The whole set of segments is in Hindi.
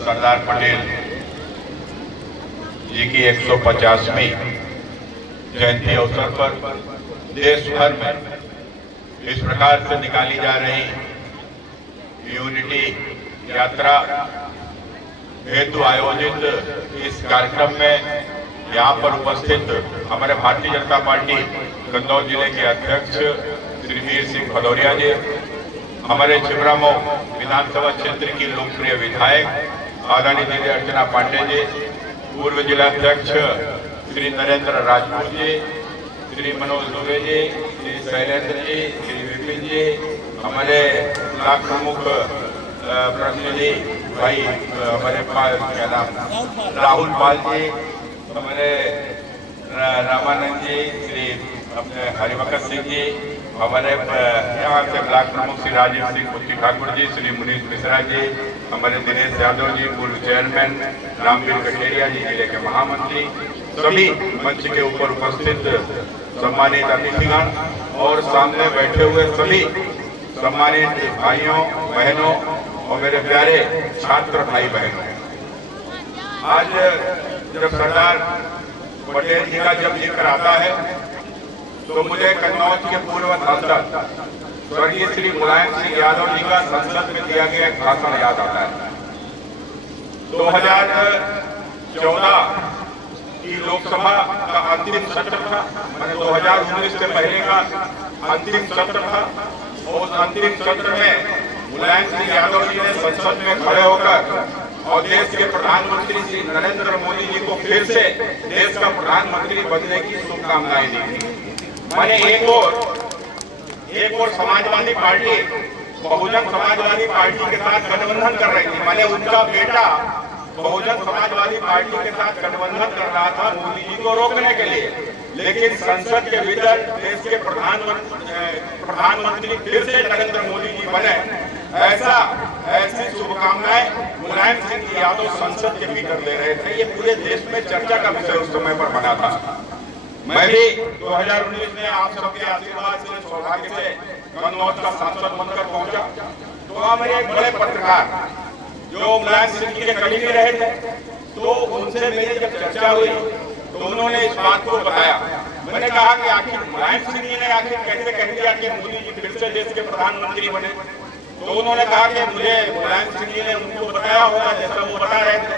सरदार पटेल जी की 150वीं जयंती अवसर पर देश भर में इस प्रकार से निकाली जा रही यूनिटी यात्रा हेतु आयोजित इस कार्यक्रम में यहाँ पर उपस्थित हमारे भारतीय जनता पार्टी कन्नौज जिले के अध्यक्ष श्री वीर सिंह भदौरिया जी, हमारे छिबरामऊ विधानसभा क्षेत्र की लोकप्रिय विधायक आदरणीय दीदी अर्चना पांडे जी, पूर्व जिलाध्यक्ष श्री नरेंद्र राजपूत जी, श्री मनोज दुबे जी, श्री शैलेंद्र जी, श्री विपिन जी, हमारे ब्लॉक प्रमुख प्रतिनिधि भाई हमारे क्या नाम राहुल पाल जी, हमारे रामानंद जी, श्री अपने हरिभगत सिंह जी, हमारे यहाँ से ब्लॉक प्रमुख श्री राजीव सिंह कुट्टी ठाकुर जी, श्री मुनीष मिश्रा जी, हमारे दिनेश यादव जी, पूर्व चेयरमैन रामवीर कटेरिया जी, जिले के महामंत्री, सभी मंच के ऊपर उपस्थित सम्मानित अतिथिगण और सामने बैठे हुए सभी सम्मानित भाइयों बहनों और मेरे प्यारे छात्र भाई बहनों, आज जब सरदार पटेल जी का जब जिक्र आता है तो मुझे कन्नौज के पूर्व सांसद स्वर्गीय श्री मुलायम सिंह यादव जी का संसद में दिया गया एक भाषण याद आता है। 2014 की लोकसभा का अंतिम सत्र था, मैंने 2019 से पहले का अंतिम सत्र था और उस अंतिम सत्र में मुलायम सिंह यादव जी ने संसद में खड़े होकर और देश के प्रधानमंत्री श्री नरेंद्र मोदी जी को फिर से देश का प्रधानमंत्री बनने की शुभकामनाएं दी थी। मैंने एक और समाजवादी पार्टी बहुजन समाजवादी पार्टी के साथ गठबंधन कर रही थी। मैंने उनका बेटा बहुजन समाजवादी पार्टी के साथ गठबंधन कर रहा था मोदी जी को रोकने के लिए, लेकिन संसद के भीतर देश के प्रधानमंत्री फिर से नरेंद्र मोदी जी बने, ऐसी शुभकामनाएं मुलायम सिंह यादव संसद के भीतर ले रहे थे। ये पूरे देश में चर्चा का विषय उस समय पर बना था। मैं भी 2019 में आप सबके आशीर्वाद से सौभाग्य से कन्नौज का सांसद बनकर पहुंचा, तो हमारे एक बड़े पत्रकार जो मुलायम सिंह के करीब में रहे थे, तो उनसे मेरी जब चर्चा हुई तो उन्होंने इस बात को बताया। मैंने कहा कि आखिर मुलायम सिंह जी ने आखिर कैसे कह दिया कि मोदी जी फिर से देश के प्रधानमंत्री बने, तो उन्होंने कहा कि मुझे मुलायम सिंह जी ने उनको बताया होगा, जैसा वो बता रहे थे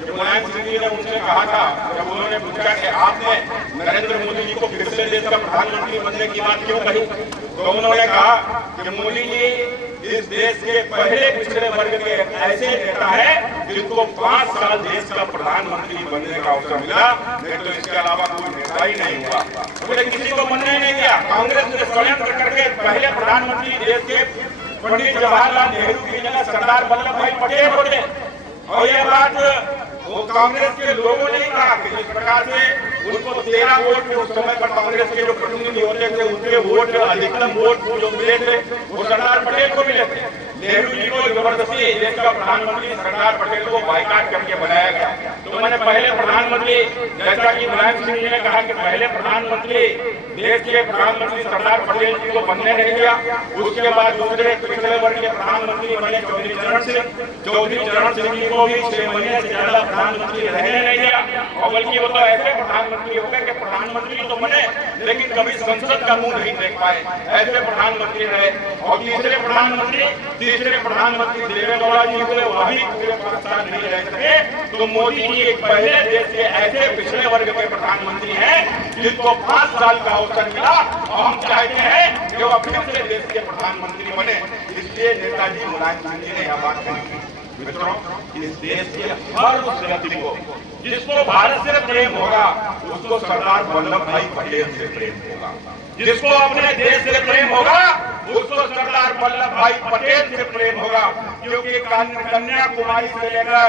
कि मुलायम सिंह जी ने उनसे कहा था, जब उन्होंने पूछा कि आपने नरेंद्र मोदी जी को फिर से देश का प्रधानमंत्री बनने की बात क्यों कही, तो उन्होंने कहा कि मोदी जी इस देश के पहले पिछड़े वर्ग के ऐसे नेता है जिनको 5 साल देश का प्रधानमंत्री बनने का अवसर मिला, नहीं तो इसके अलावा कोई नेता ही नहीं हुआ। उन्हें किसी को बनने नहीं दिया। कांग्रेस ने षड्यंत्र करके पहले प्रधानमंत्री देश के पंडित जवाहरलाल नेहरू की जगह सरदार वल्लभ भाई पटेल होते, और यह बात वो कांग्रेस के लोगों ने कहा कि जिस प्रकार से उनको 13 वोट उस समय पर कांग्रेस के जो प्रतिनिधि होते थे उनके वोट अधिकतम वोट जो मिले थे वो सरदार पटेल को मिले थे। नेहरू जी को जबरदस्ती देश का प्रधानमंत्री सरदार पटेल को बाइकाट करके बनाया गया। तो मैंने पहले प्रधानमंत्री, जैसा कि मुलायम सिंह जी ने कहा कि पहले प्रधानमंत्री देश के प्रधानमंत्री सरदार पटेल जी को बनने नहीं दिया, उसके बाद दूसरे पिछड़े वर्ग के प्रधानमंत्री बने चौधरी चरण सिंह जी को भी 6 महीने से ज्यादा प्रधानमंत्री रहने नहीं दिया, और बल्कि वो तो ऐसे प्रधानमंत्री हो गए कि प्रधानमंत्री तो बने लेकिन कभी संसद का मुंह नहीं देख पाए, ऐसे प्रधानमंत्री रहे। और तीसरे प्रधानमंत्री देवेगौड़ा जी हुए, वही पूरे 5 साल नहीं रह सके। तो मोदी जी एक पहले देश के ऐसे पिछड़े वर्ग के प्रधानमंत्री हैं जिनको 5 साल का अवसर मिला, और हम चाहते हैं कि वो फिर से देश के प्रधानमंत्री बने। इसलिए नेताजी मुलायम सिंह जी ने यह बात कही। मित्रों, इस देश के हर उस व्यक्ति को जिसको भारत से प्रेम होगा उसको सरदार वल्लभ भाई पटेल से प्रेम होगा, जिसको अपने देश से प्रेम होगा उसको सरदार वल्लभ भाई पटेल से प्रेम होगा। क्योंकि कन्याकुमारी से लेकर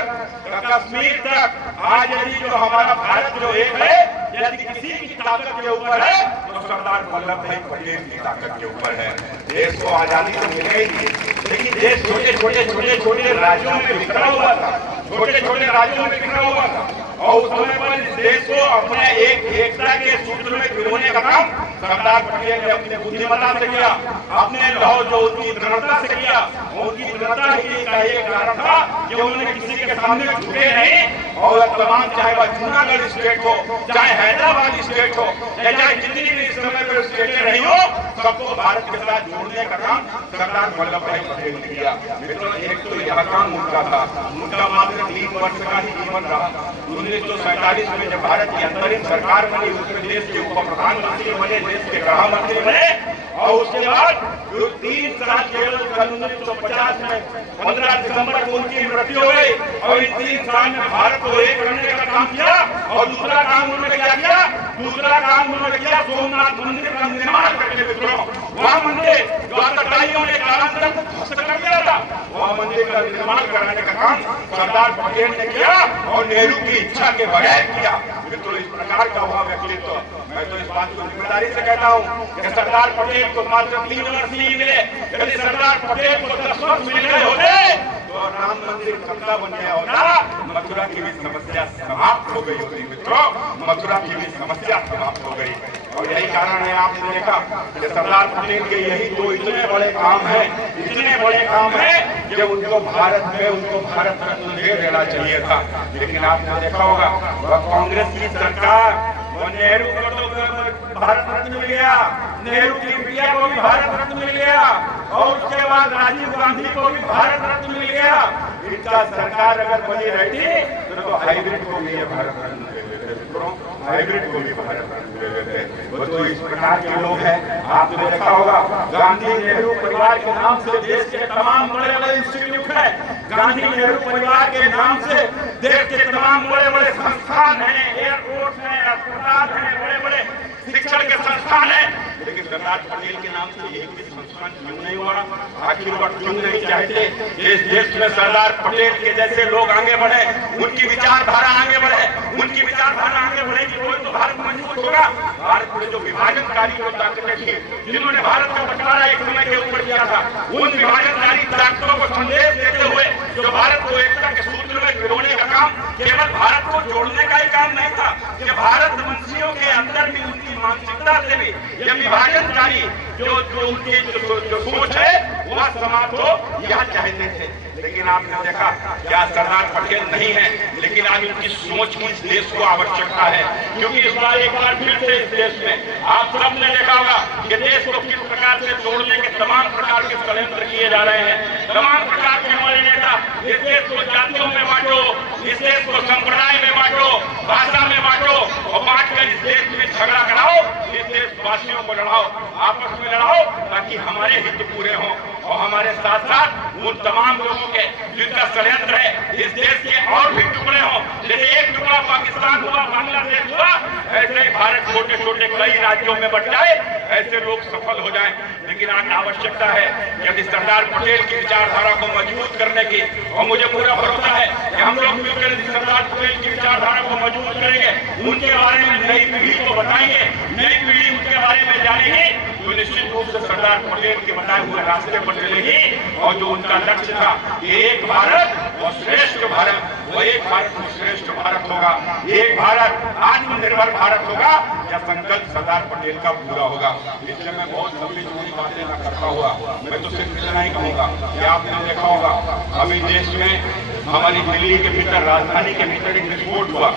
कश्मीर तक आज यदि जो हमारा भारत जो एक है, यदि किसी की ताकत के ऊपर है तो सरदार वल्लभ भाई पटेल की ताकत के ऊपर है। देश को आजादी तो मिलेगी, लेकिन देश छोटे छोटे राज्यों में बिखरा हुआ था, छोटे राज्यों में बिखरा हुआ था। और उस समय पर इस देश को अपने एक एकता के सूत्र में पिरोने का काम सरदार पटेल ने अपने बुद्धिमत्ता से किया, अपने लौह जो उनकी दृढ़ता से किया। उनकी दृढ़ता ही का एक कारण था कि उन्होंने किसी के सामने झुके नहीं और तमाम, चाहे वह जूनागढ़ स्टेट हो, चाहे हैदराबाद स्टेट हो, या चाहे जितनी भी इस समय पर स्टेटें नहीं हो, सबको भारत के साथ जोड़ने का काम सरदार वल्लभ भाई पटेल ने किया। मित्रों, एक तो यह काम उनका था, उनका मात्र 3 वर्ष का ही जीवन रहा। 1947 में जब भारत की अंतरिम सरकार बनी, उसमें देश के उप प्रधानमंत्री बने, देश के गृह मंत्री बने, और उसके बाद 3 साल केवल 1950 में 15 दिसंबर को उनकी मृत्यु हो गई। और इन 3 साल में भारत को एक करने का काम किया। और दूसरा काम उन्होंने क्या किया? दूसरा काम उन्होंने किया सोमनाथ मंदिर का निर्माण करके। मित्रों, वह मंदिर जो आतंकवादियों ने कालांतर को ध्वस्त कर दिया था, वह मंदिर का निर्माण कराने का काम सरदार पटेल ने किया और नेहरू की इच्छा के बगैर किया। मित्रों, इस प्रकार का हुआ व्यक्तित्व, मैं तो इस बात को जिम्मेदारी से कहता हूँ कि सरदार पटेल को मात्र 3 वर्ष नहीं मिले। यदि सरदार पटेल को 10 वर्ष मिल गए होते तो राम मंदिर कब्जा बन गया होता, मथुरा की भी समस्या समाप्त हो गई होती। मित्रों, मथुरा की भी समस्या समाप्त हो गई। और यही कारण है, आपने देखा कि सरदार पटेल के यही 2 इतने बड़े काम हैं, इतने बड़े काम हैं कि उनको भारत रत्न दे देना चाहिए था। लेकिन आपने देखा होगा, वह कांग्रेस की सरकार, वो नेहरू को तो भारत रत्न मिल गया, नेहरू की बिटिया को भी भारत रत्न मिल गया, और उसके बाद राजीव गांधी को भी भारत रत्न मिल गया। इनका सरकार अगर बनी रहती तो हाइब्रिड को भी भारत रत्न दे देते, हाइब्रिड को भी भारत रत्न दे देते। वो तो इस प्रकार के लोग हैं। आपने देखा होगा, गांधी नेहरू परिवार के नाम से देश के तमाम बड़े इंस्टीट्यूट है, गांधी नेहरू परिवार के नाम से देश के तमाम बड़े संस्थान हैं, एयरपोर्ट है, अस्पताल है, बड़े शिक्षण के संस्थान है। लेकिन सरदार पटेल के नाम से एक भी संस्थान क्यों नहीं हुआ? आखिर वह क्यों नहीं चाहते इस देश में सरदार पटेल के जैसे लोग आगे बढ़े, उनकी विचारधारा आगे बढ़े, उनकी विचारधारा आगे बढ़ेगी तो भारत मजबूत होगा। भारत में जो विभाजनकारी जो ताकतें थी, जिन्होंने भारत का बंटवारा एक समय के ऊपर किया था, उन विभाजनकारी ताकतों को संदेश देते हुए जो भारत को एकता के सूत्र में पिरोने का काम केवल भारत को जोड़ने का ही काम नहीं था, कि भारत वंशियों के अंदर भी उनकी मानसिकता से भी यह विभाजनकारी जो उनकी जो सोच है वह समाप्त हो, यह चाहते थे। लेकिन आपने देखा, क्या सरदार पटेल नहीं है, लेकिन आज उनकी सोच की इस देश को आवश्यकता है। क्योंकि इस बार एक बार फिर से इस देश में आप सबने देखा होगा कि देश को किस प्रकार से तोड़ने के तमाम प्रकार के षड्यंत्र किए जा रहे हैं। तमाम प्रकार के हमारे नेता इस देश को जातियों में बांटो, इस देश को संप्रदाय में बांटो, भाषा में बांटो, और बांट कर इस देश में झगड़ा कराओ, इस देशवासियों को लड़ाओ, आपस में लड़ाओ, ताकि हमारे हित पूरे हों। और हमारे साथ साथ उन तमाम लोगों के जिनका षड्यंत्र है इस देश के और भी टुकड़े हों। जैसे एक टुकड़ा पाकिस्तान हुआ, बांग्लादेश हुआ, ऐसे ही भारत छोटे कई राज्यों में बट जाए, ऐसे लोग सफल हो जाएं। लेकिन आज आवश्यकता है यदि सरदार पटेल की विचारधारा को मजबूत करने की, और मुझे पूरा भरोसा है कि हम लोग मिलकर सरदार पटेल की विचारधारा को मजबूत करेंगे, उनके बारे में नई पीढ़ी को बताएंगे, नई पीढ़ी उनके बारे में जानेगी, तो निश्चित रूप से सरदार पटेल के बताए हुए रास्ते पर चलेगी। और जो उनका लक्ष्य था, एक भारत और श्रेष्ठ भारत, वो एक भारत और श्रेष्ठ भारत होगा, एक भारत आत्मनिर्भर भारत होगा, यह संकल्प सरदार पटेल का पूरा होगा। इसलिए मैं बहुत लंबी चौड़ी बातें न करता हुआ मैं तो सिर्फ इतना ही कहूँगा कि आपने देखा होगा, अभी देश में हमारी दिल्ली के भीतर, राजधानी के भीतर एक विस्फोट हुआ,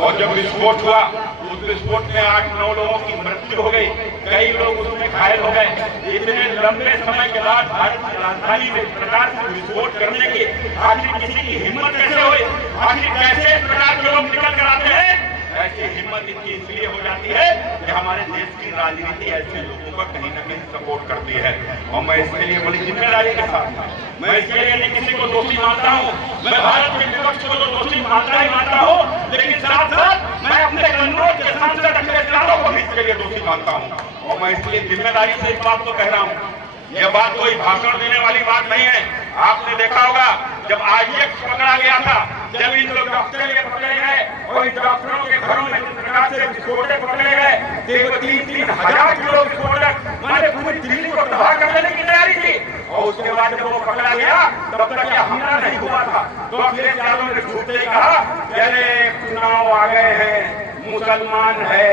और जब विस्फोट हुआ उस विस्फोट में 8-9 लोगों की मृत्यु हो गई, कई लोग उसमें घायल हो गए। इतने लंबे समय के बाद भारत की राजधानी में इस प्रकार से विस्फोट करने की आखिर किसी की हिम्मत कैसे हुई? आखिर कैसे इस प्रकार के लोग निकल कर आते हैं? ऐसी हिम्मत इनकी इसलिए हो जाती है कि हमारे देश की राजनीति ऐसे लोगों का कहीं न कहीं सपोर्ट करती है। और मैं इसके लिए बड़ी जिम्मेदारी के साथ, मैं इसके लिए नहीं किसी को दोषी मानता हूँ, मैं भारत के विपक्ष को तो दोषी मानता ही मानता हूँ, लेकिन साथ साथ मैं अपने कन्नौज के सांसद अखिलेश यादव को भी इसके लिए दोषी मानता हूँ। और मैं इसलिए जिम्मेदारी से इस बात को कह रहा हूँ, यह बात कोई भाषण देने वाली बात नहीं है। आपने देखा होगा, जब IEX पकड़ा गया था, जब इन लोग डॉक्टर ये पकड़े गए और इन डॉक्टरों के घरों में जिस प्रकार से विस्फोटक पकड़े गए, 3-3 हजार किलो विस्फोटक, माने पूरी दिल्ली को तबाह कर देने की तैयारी थी। और उसके बाद जब वो पकड़ा गया तब तक यह हमला नहीं हुआ था। तो अखिलेश यादव ने झूठे ही कहा कि अरे चुनाव आ गए हैं, मुसलमान है,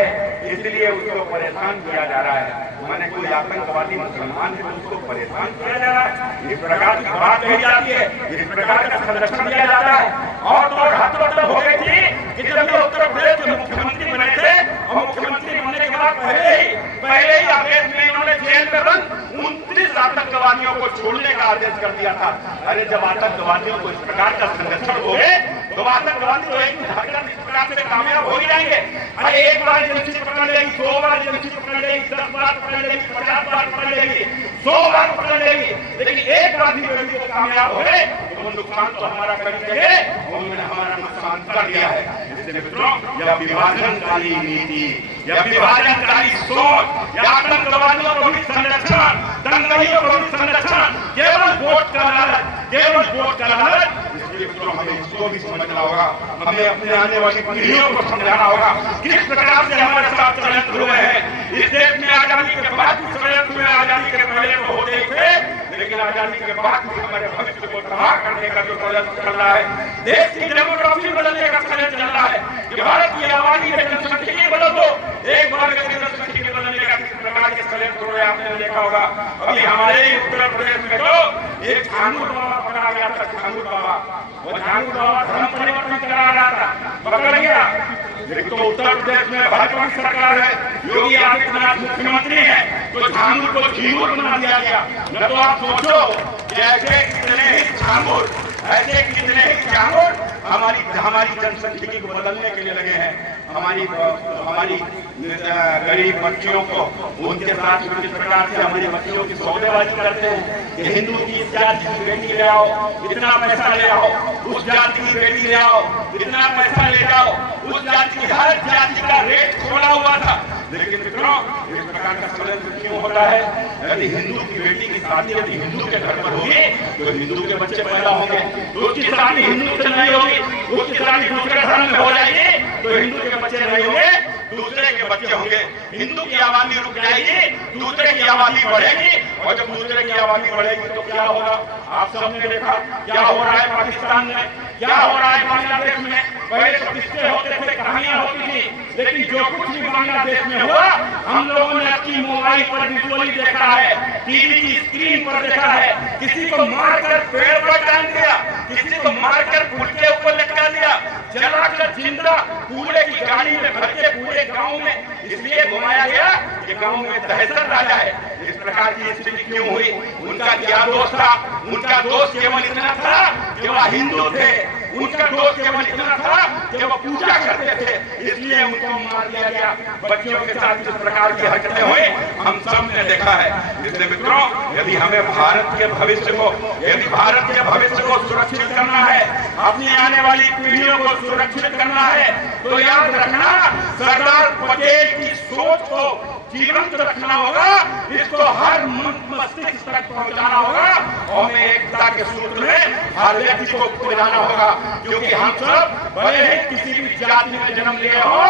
इसलिए उसको परेशान किया जा रहा है। मैंने कोई आतंकवादी मुसलमान है तो उसको परेशान किया जा रहा है, इस प्रकार की बात कही जाती है, इस प्रकार का संरक्षण दिया जाता है। और तो हाथों तक हो गई थी कि जब ये उत्तर प्रदेश के मुख्यमंत्री बने थे और मुख्यमंत्री बनने के बाद पहले ही आदेश में इन्होंने जेल में बंद 29 आतंकवादियों को छोड़ने का आदेश कर दिया था। अरे जब आतंकवादियों को इस प्रकार का संरक्षण हो गए तो आतंकवादी तो एक इस प्रकार से कामयाब हो ही जाएंगे। अरे एक बार एजेंसी पकड़ लेगी, 2 बार एजेंसी पकड़ लेगी, 10 बार पकड़ लेगी, 50 बार पकड़ लेगी, 100 बार पकड़ लेगी, लेकिन एक बार भी वो कामयाब हो गए तो वो नुकसान तो हमारा कर देंगे, उन्होंने हमारा नुकसान कर दिया है। इसलिए मित्रों, यह विभाजनकारी नीति, यह विभाजनकारी सोच, यह आतंकवादियों को भी संरक्षण, दंगइयों को भी संरक्षण, केवल वोट का लालच, केवल वोट का लालच। इसलिए मित्रों, हमें इसको भी समझना होगा, हमें अपने आने वाली पीढ़ियों को समझाना होगा किस प्रकार से हमारे साथ षड्यंत्र हुए हैं। इस देश में आजादी के बाद भी षड्यंत्र हुए, आजादी के पहले तो होते ही थे, लेकिन आजादी के बाद भी हमारे भविष्य को तबाह करने का जो षड्यंत्र चल रहा है, देश की डेमोग्राफी बदलने का षड्यंत्र चल रहा है कि भारत की आबादी में जनसंख्या बदल दो, एक बार जनसंख्या बदलने का किस प्रकार के षड्यंत्र हुए आपने देखा होगा। अभी हमारे उत्तर प्रदेश में तो एक झांगुर बाबा पकड़ा गया था, झांगुर बाबा, वो झांगुर बाबा धर्म परिवर्तन करा रहा था, पकड़ गया। लेकिन तो उत्तर प्रदेश में भाजपा की सरकार है, योगी आदित्यनाथ मुख्यमंत्री है, तो झांगुर को झींगुर बना दिया गया। न तो आप सोचो कि ऐसे कितने ही झांगुर, ऐसे कितने ही झांगुर हमारी जनसंख्या को बदलने के लिए लगे हैं। हमारी गरीब बच्चियों को उनके साथ किस प्रकार से हमारी बच्चियों की सौदेबाजी करते हैं कि हिंदू की इस जाति की बेटी ले आओ, इतना पैसा ले आओ, उस जाति की बेटी ले आओ, इतना पैसा ले जाओ, उस जाति की हर जाति का रेट खोला हुआ था। लेकिन मित्रों, इस प्रकार का षड्यंत्र क्यों होता है? यदि हिंदू की बेटी की शादी यदि हिंदू के घर पर होगी तो हिंदू के बच्चे पैदा होंगे, तो उसकी शादी हिंदू से नहीं होगी, उसकी शादी दूसरे धर्म में हो जाएगी तो हिंदू के बच्चे नहीं होंगे, दूसरे के बच्चे होंगे। हिंदू की आबादी रुक जाएगी, दूसरे की आबादी बढ़ेगी, और जब दूसरे की आबादी बढ़ेगी तो क्या होगा? आप सबने देखा क्या हो रहा है पाकिस्तान में, क्या हो रहा है बांग्लादेश में। पहले तो किस्से होते थे, कहानियां होती थी, लेकिन जो कुछ भी बांग्लादेश में हुआ हम लोगों ने अपनी मोबाइल पर विजुअली देखा है, टीवी की स्क्रीन पर देखा है। किसी को मारकर पेड़ पर टांग दिया, किसी को मारकर पुल के ऊपर लटका दिया, जलाकर जिंदा कूड़े की गाड़ी में भर के पूरे गांव में इसलिए घुमाया गया कि गांव में दहशत आ जाए। इस प्रकार की स्थिति क्यों हुई? उनका क्या दोष था? उनका दोष केवल इतना था कि वह हिंदू थे, उनका दोष केवल इतना था कि वह पूजा करते थे, इसलिए उनको मार दिया गया। बच्चियों के साथ जिस प्रकार की हरकतें हुई हम सब ने देखा है। इसलिए मित्रों, यदि हमें भारत के भविष्य को सुरक्षित करना है, अपनी आने वाली पीढ़ियों को सुरक्षित करना है, तो याद रखना सरदार पटेल की सोच को जीवंत रखना होगा, इसको हर मस्तिष्क तक पहुंचाना होगा, और हमें एकता के सूत्र में हर व्यक्ति को पहुंचाना होगा। क्योंकि हम सब भले ही किसी भी जाति में जन्म लिए हो,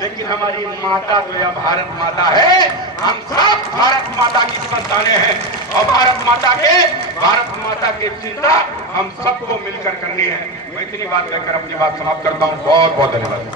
लेकिन हमारी माता तो यह भारत माता है। हम सब भारत माता की संतानें हैं, और भारत माता की चिंता हम सबको मिलकर करनी है। मैं इतनी बात कहकर अपनी बात समाप्त करता हूँ। बहुत बहुत धन्यवाद।